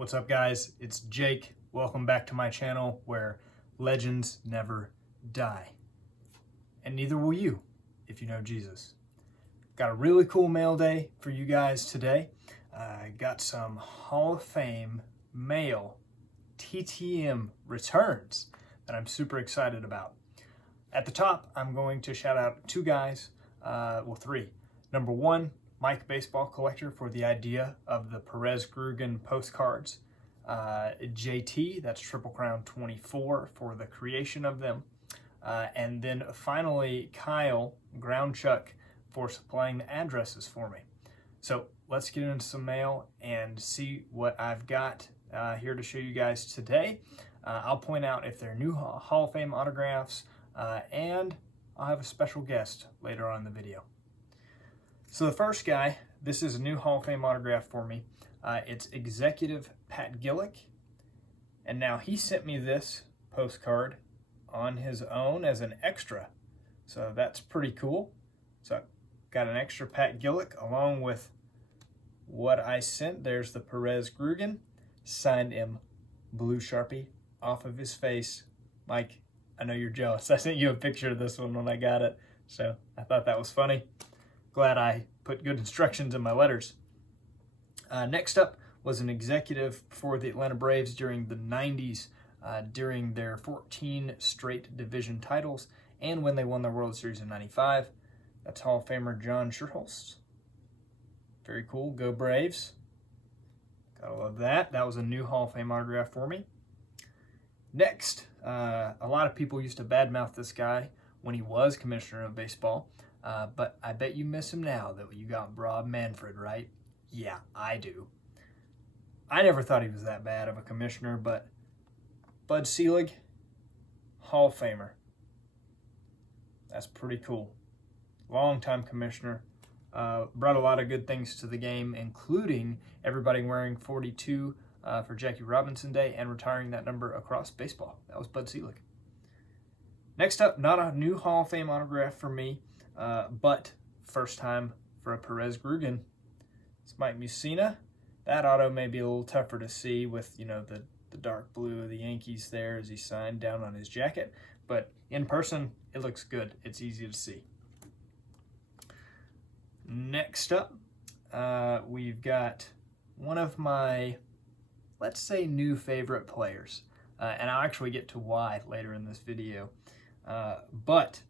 What's up, guys? It's Jake. Welcome back to my channel where legends never die. And neither will you if you know Jesus. Got a really cool mail day for you guys today. I got some Hall of Fame mail TTM returns that I'm super excited about. At the top, I'm going to shout out two guys, three. Number one, Mike Baseball Collector for the idea of the Perez Grugen postcards. JT, that's Triple Crown 24 for the creation of them. And then finally, Kyle Groundchuck for supplying the addresses for me. So let's get into some mail and see what I've got here to show you guys today. I'll point out if they're new Hall of Fame autographs, and I'll have a special guest later on in the video. So the first guy, this is a new Hall of Fame autograph for me. It's Executive Pat Gillick. And now he sent me this postcard on his own as an extra. So that's pretty cool. So I got an extra Pat Gillick along with what I sent. There's the Perez Grugen, signed in blue Sharpie off of his face. Mike, I know you're jealous. I sent you a picture of this one when I got it. So I thought that was funny. Glad I put good instructions in my letters. Next up was an executive for the Atlanta Braves during the 90s, during their 14 straight division titles, and when they won the World Series in 95. That's Hall of Famer John Schuerholz. Very cool. Go Braves. Gotta love that. That was a new Hall of Fame autograph for me. Next, a lot of people used to badmouth this guy when he was commissioner of baseball. But I bet you miss him now that you got Rob Manfred, right? Yeah, I do. I never thought he was that bad of a commissioner, but Bud Selig, Hall of Famer. That's pretty cool. Longtime commissioner. Brought a lot of good things to the game, including everybody wearing 42 for Jackie Robinson Day and retiring that number across baseball. That was Bud Selig. Next up, not a new Hall of Fame autograph for me, but first time for a Perez Grugen. It's Mike Mussina. That auto may be a little tougher to see with, the dark blue of the Yankees there as he signed down on his jacket. But in person, it looks good. It's easy to see. Next up, we've got one of my, let's say, new favorite players. And I'll actually get to why later in this video. But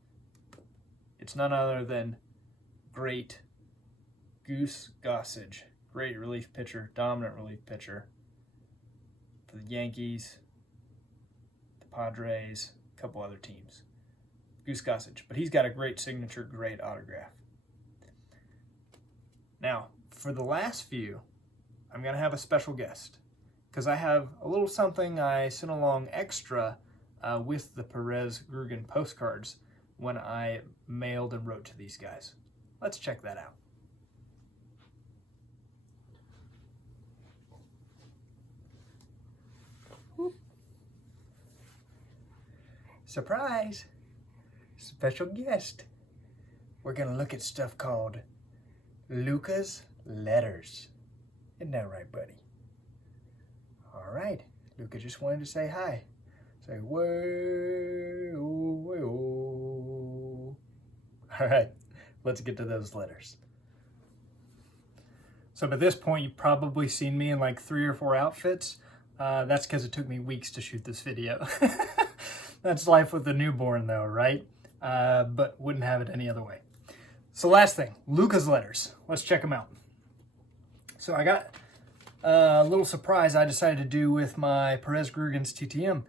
it's none other than great Goose Gossage. Great relief pitcher, dominant relief pitcher for the Yankees, the Padres, a couple other teams. Goose Gossage. But he's got a great signature, great autograph. Now, for the last few, I'm going to have a special guest because I have a little something I sent along extra with the Perez Grugen postcards when I mailed and wrote to these guys. Let's check that out. Whoop. Surprise! Special guest. We're gonna look at stuff called Luca's letters. Isn't that right, buddy? All right, Luca just wanted to say hi. Say, way-oh, way-oh. All right, let's get to those letters. So by this point, you've probably seen me in like 3 or 4 outfits. That's because it took me weeks to shoot this video. That's life with a newborn though, right? But wouldn't have it any other way. So last thing, Luca's letters. Let's check them out. So I got a little surprise I decided to do with my Perez Grugen's TTM.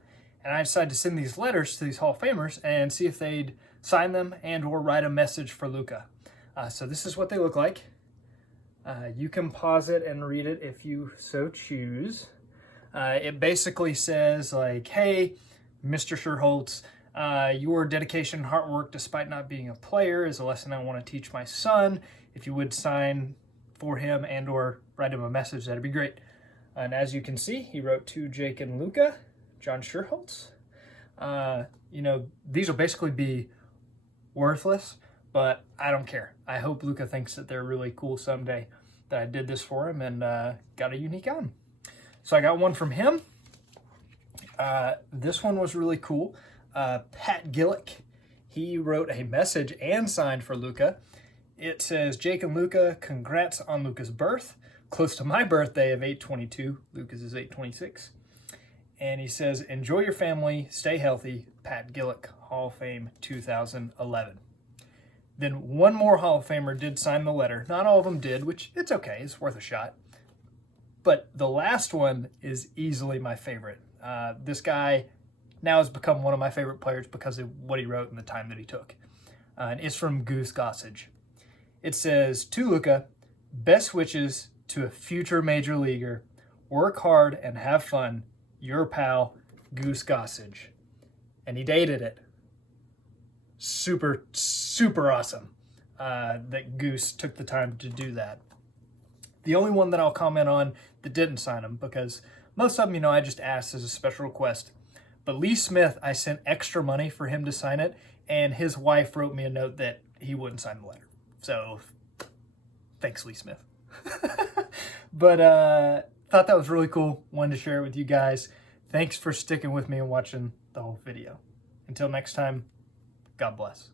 And I decided to send these letters to these Hall of Famers and see if they'd sign them and or write a message for Luca. So this is what they look like. You can pause it and read it if you so choose. It basically says like, hey, Mr. Schuerholz, your dedication and hard work despite not being a player is a lesson I want to teach my son. If you would sign for him and or write him a message, that'd be great. And as you can see, he wrote to Jake and Luca, John Schuerholz. These will basically be worthless, but I don't care. I hope Luca thinks that they're really cool someday that I did this for him and got a unique item. So I got one from him. This one was really cool. Pat Gillick, he wrote a message and signed for Luca. It says, Jake and Luca, congrats on Luca's birth. Close to my birthday of 8/22. Luca's is 8/26. And he says, enjoy your family, stay healthy. Pat Gillick, Hall of Fame 2011. Then one more Hall of Famer did sign the letter. Not all of them did, which it's okay. It's worth a shot. But the last one is easily my favorite. This guy now has become one of my favorite players because of what he wrote and the time that he took. And it's from Goose Gossage. It says, to Luca, best wishes to a future major leaguer. Work hard and have fun. Your pal, Goose Gossage. And he dated it. Super, super awesome that Goose took the time to do that. The only one that I'll comment on that didn't sign him, because most of them, I just asked as a special request. But Lee Smith, I sent extra money for him to sign it, and his wife wrote me a note that he wouldn't sign the letter. So, thanks, Lee Smith. But thought that was really cool. Wanted to share it with you guys. Thanks for sticking with me and watching the whole video. Until next time, God bless.